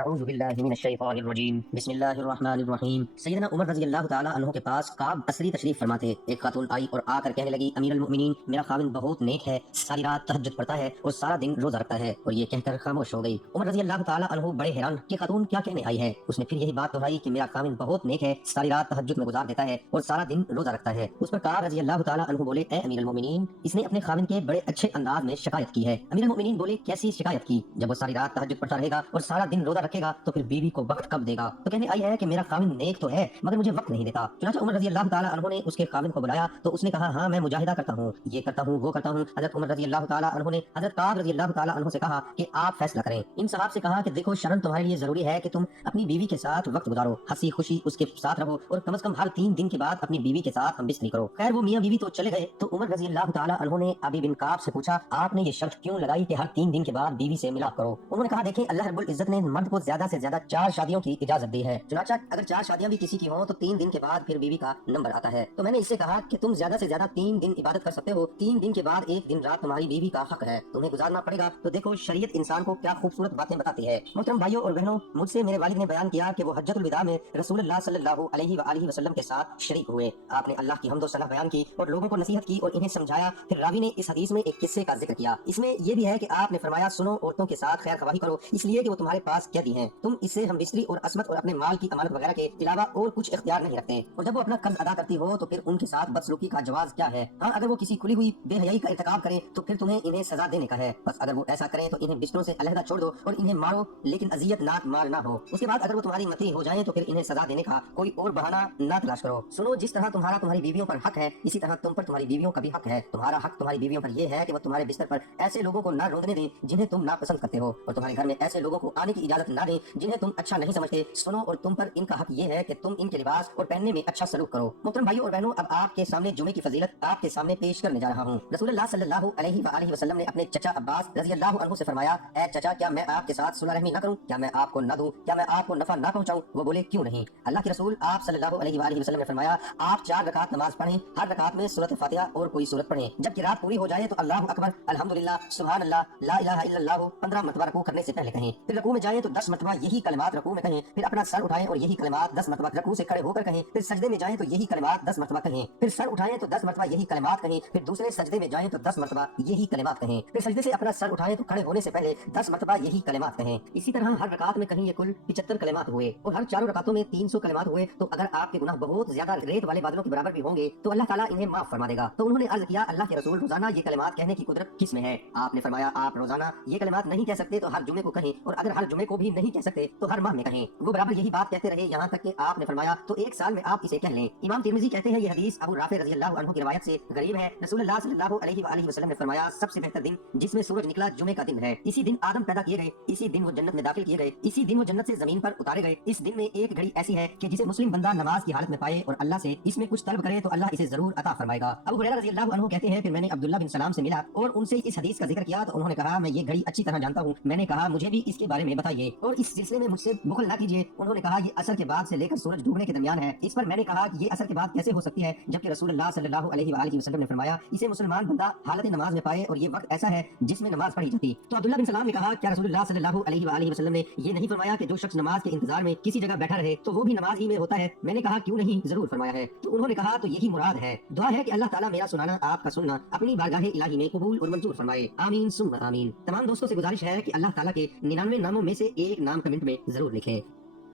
اعوذ باللہ من الشیطان الرجیم بسم اللہ الرحمن الرحیم۔ سیدنا عمر رضی اللہ تعالیٰ عنہ کے پاس کعب اسری تشریف فرما تھے۔ ایک خاتون آئی اور آ کر کہنے لگی، امیر المؤمنین، میرا خاوند بہت نیک ہے، ساری رات تہجد پڑھتا ہے اور سارا دن روزہ رکھتا ہے، اور یہ کہہ کر خاموش ہو گئی۔ عمر رضی اللہ تعالیٰ عنہ بڑے حیران کہ خاتون کیا کہنے آئی ہے۔ اس نے پھر یہی بات دہرائی کہ میرا خاوند بہت نیک ہے، ساری رات تہجد میں گزار دیتا ہے اور سارا دن روزہ رکھتا ہے۔ اس پر کعب رضی اللہ تعالیٰ عنہ بولے، اے امیر المؤمنین، اس نے اپنے خاوند کے بڑے اچھے انداز میں شکایت کی ہے۔ امیر المؤمنین بولے، کیسی شکایت کی؟ جب وہ ساری رات تہجد پڑھتا رہے گا اور سارا دن روزہ رکھے گا تو پھر بیوی کو وقت کب دے گا؟ تو کہنے آئی ہے کہ میرا خاوند نیک تو ہے مگر مجھے وقت نہیں دیتا۔ چنانچہ عمر رضی اللہ تعالیٰ عنہ نے اس کے خاوند کو بلایا تو اس نے کہا، ہاں میں مجاہدہ کرتا ہوں، یہ کرتا ہوں، وہ کرتا ہوں۔ حضرت عمر رضی اللہ تعالیٰ عنہ نے حضرت کعب رضی اللہ تعالیٰ عنہ سے کہا کہ آپ فیصلہ کریں۔ ان صحاب سے کہا کہ دیکھو، شرم تمہارے لیے ضروری ہے کہ تم اپنی بیوی کے ساتھ وقت گزارو، ہنسی خوشی اس کے ساتھ رہو، اور کم از کم ہر 3 دن کے بعد اپنی بیوی کے ساتھ ہم بستری کرو۔ خیر وہ میاں بیوی تو چلے گئے تو عمر رضی اللہ تعالیٰ عنہ نے ابی بن کعب سے پوچھا، آپ نے یہ شرط کیوں لگائی کہ ہر 3 دن کے بعد بیوی سے ملاپ کرو؟ انہوں نے کہا، دیکھیں اللہ رب العزت نے مرد کو زیادہ سے زیادہ 4 شادیوں کی اجازت دی ہے، چنانچہ اگر 4 شادیاں بھی کسی کی ہوں تو 3 دن کے بعد پھر بیوی کا نمبر آتا ہے۔ تو میں نے اس سے کہا کہ تم زیادہ سے زیادہ 3 دن عبادت کر سکتے ہو، 3 دن کے بعد 1 دن رات تمہاری بیوی کا حق ہے، تمہیں گزارنا پڑے گا۔ تو دیکھو شریعت انسان کو کیا خوبصورت باتیں بتاتی ہے۔ محترم بھائیوں اور بہنوں، مجھ سے میرے والد نے بیان کیا کہ وہ حجۃ الوداع میں رسول اللہ صلی اللہ علیہ وآلہ وسلم کے ساتھ شریک ہوئے۔ آپ نے اللہ کی حمد و ثنا بیان کی اور لوگوں کو نصیحت کی اور انہیں سمجھایا۔ پھر راوی نے اس حدیث میں ایک قصے کا ذکر کیا۔ اس میں یہ بھی ہے کہ آپ نے فرمایا، سنو، عورتوں کے ساتھ خیر خواہی کرو، اس لیے کہ وہ تمہارے پاس قیدی ہیں، تم اس سے ہم بستری اور عصمت اور اپنے مال کی امانت وغیرہ کے علاوہ اور کچھ اختیار نہیں رکھتے، اور جب وہ اپنا قرض ادا کرتی ہو تو پھر ان کے ساتھ بدسلوکی کا جواز کیا ہے؟ ہاں اگر وہ کسی کھلی ہوئی بے حیائی کا ارتکاب کریں تو پھر تمہیں انہیں سزا دینے کا ہے، بس اگر وہ ایسا کریں تو انہیں بستروں سے علیحدہ چھوڑ دو اور انہیں مارو، لیکن اذیت ناک مار نہ ہو۔ اس کے بعد اگر وہ تمہاری متی ہو جائیں تو پھر انہیں سزا دینے کا کوئی اور بہانہ نہ تلاش کرو۔ سنو، جس طرح تمہارا تمہاری بیویوں پر حق ہے، اسی طرح تم پر تمہاری بیویوں کا بھی حق ہے۔ تمہارا حق تمہاری بیویوں پر یہ ہے کہ وہ تمہارے بستر پر ایسے لوگوں کو نہ روندنے دیں جنہیں تم ناپسند کرتے ہو، اور تمہارے گھر میں ایسے لوگوں کو آنے کی اجازت نہ دیں جنہیں تم اچھا نہیں سمجھتے۔ سنو، اور تم پر ان کا حق یہ ہے کہ تم ان کے لباس اور پہننے میں اچھا سلوک کرو۔ محترم بھائیوں اور بہنوں، اب آپ کے سامنے جمعے کی فضیلت آپ کے سامنے پیش کرنے جا رہا ہوں۔ رسول اللہ صلی اللہ علیہ وآلہ وسلم نے اپنے چچا عباس رضی اللہ عنہ سے فرمایا، اے چچا، کیا میں آپ کے ساتھ صلح رحمی نہ کروں؟ کیا میں آپ کو نہ دوں؟ کیا میں آپ کو نفع نہ پہنچاؤں؟ وہ بولے، کیوں نہیں؟ اللہ کے رسول آپ صلی اللہ علیہ وآلہ وسلم نے فرمایا، آپ 4 رکعت نماز پڑھیں، ہر رکعت میں سورۃ فاتحہ اور کوئی سورت پڑھیں، جبکہ رات پوری ہو جائے تو اللہ اکبر، الحمدللہ، سبحان اللہ، لا الہ الا اللہ 15 مرتبہ رکوع کرنے سے پہلے کہیں۔ پھر رکوع میں جائیں تو 10 مرتبہ یہی کلمات رکوع میں کہیں، پھر اپنا سر اٹھائیں اور یہی کلمات 10 مرتبہ رکوع سے کھڑے ہو کر کہیں، پھر سجدے میں جائیں تو یہی کلمات 10 مرتبہ کہیں، پھر سر اٹھائیں تو 10 مرتبہ یہی کلمات کہیں، پھر دوسرے سجدے میں جائیں تو 10 مرتبہ یہی کلمات کہیں، پھر سجدے سے اپنا سر اٹھائیں تو کھڑے ہونے سے پہلے 10 مرتبہ یہی کلمات کہیں۔ اسی طرح ہر رکعت میں کہیں یہ کل 75 کلمات ہوئے، اور ہر 4 رکعتوں میں 300 کلمات ہوئے، تو اگر آپ کے گناہ بہت زیادہ ریت والے بادلوں کے برابر بھی ہوں گے تو اللہ تعالیٰ انہیں معاف فرما دے گا۔ تو انہوں نے عرض کیا، اللہ کے رسول، روزانہ یہ کلمات کہنے کی قدرت کس میں ہے؟ آپ نے فرمایا، آپ روزانہ یہ کلمات نہیں کہہ سکتے تو ہر جمعے کو کہیں، اور اگر ہر جمعے کو بھی نہیں کہہ سکتے تو ہر ماہ میں کہیں۔ وہ برابر یہی بات کہتے رہے یہاں تک کہ آپ نے فرمایا، تو 1 سال میں آپ اسے کہہ لیں۔ امام ترمذی کہتے ہیں یہ حدیث ابو رافع رضی اللہ عنہ کی روایت سے غریب ہے۔ رسول اللہ صلی اللہ علیہ وآلہ وسلم نے فرمایا، سب سے بہتر دن جس میں سورج نکلا جمعے کا دن ہے، اسی دن آدم پیدا کیے گئے، اسی دن وہ جنت میں داخل کیے گئے، اسی دن وہ جنت سے زمین پر اتارے گئے۔ اس دن میں ایک گھڑی ایسی ہے کہ جسے مسلم بندہ نماز کی حالت میں پائے اور اللہ سے اس میں کچھ طلب کرے تو اللہ اسے ضرور عطا فرمائے گا۔ ابو ہریرہ رضی اللہ عنہ کہتے ہیں، پھر میں نے عبداللہ بن سلام سے ملا اور ان سے اس حدیث کا ذکر کیا تو انہوں نے کہا، میں یہ گھڑی اچھی طرح جانتا ہوں۔ میں نے کہا، مجھے بھی اس کے بارے میں بتائیے اور اس سلسلے میں مجھ سے بخل نہ کیجیے۔ انہوں نے کہا، یہ عصر کے بعد سے لے کر سورج ڈوبنے کے درمیان ہے۔ اس پر میں نے کہا کہ یہ عصر کے بعد کیسے ہو سکتی ہے، جبکہ رسول اللہ صلی اللہ علیہ وآلہ وسلم نے فرمایا، اسے مسلمان بندہ حالت نماز میں پائے اور یہ وقت ایسا ہے جس میں نماز پڑھی جاتی۔ تو عبداللہ بن سلام نے کہا، کیا رسول اللہ صلی اللہ علیہ وآلہ وسلم نے یہ نہیں فرمایا کہ جو شخص نماز کے انتظار میں کسی جگہ بیٹھا رہے تو وہ بھی نماز ہی میں ہوتا ہے؟ میں نے کہا، کیوں نہیں، ضرور فرمایا ہے۔ تو انہوں نے کہا، تو یہی مراد ہے۔ دعا ہے کہ اللہ تعالیٰ میرا سنانا، آپ کا سننا اپنی بارگاہ الہی میں قبول اور منظور فرمائے، آمین ثم آمین۔ تمام دوستوں سے گزارش ہے کہ اللہ تعالیٰ کے 99 ناموں میں سے ایک نام کمنٹ میں ضرور لکھیں۔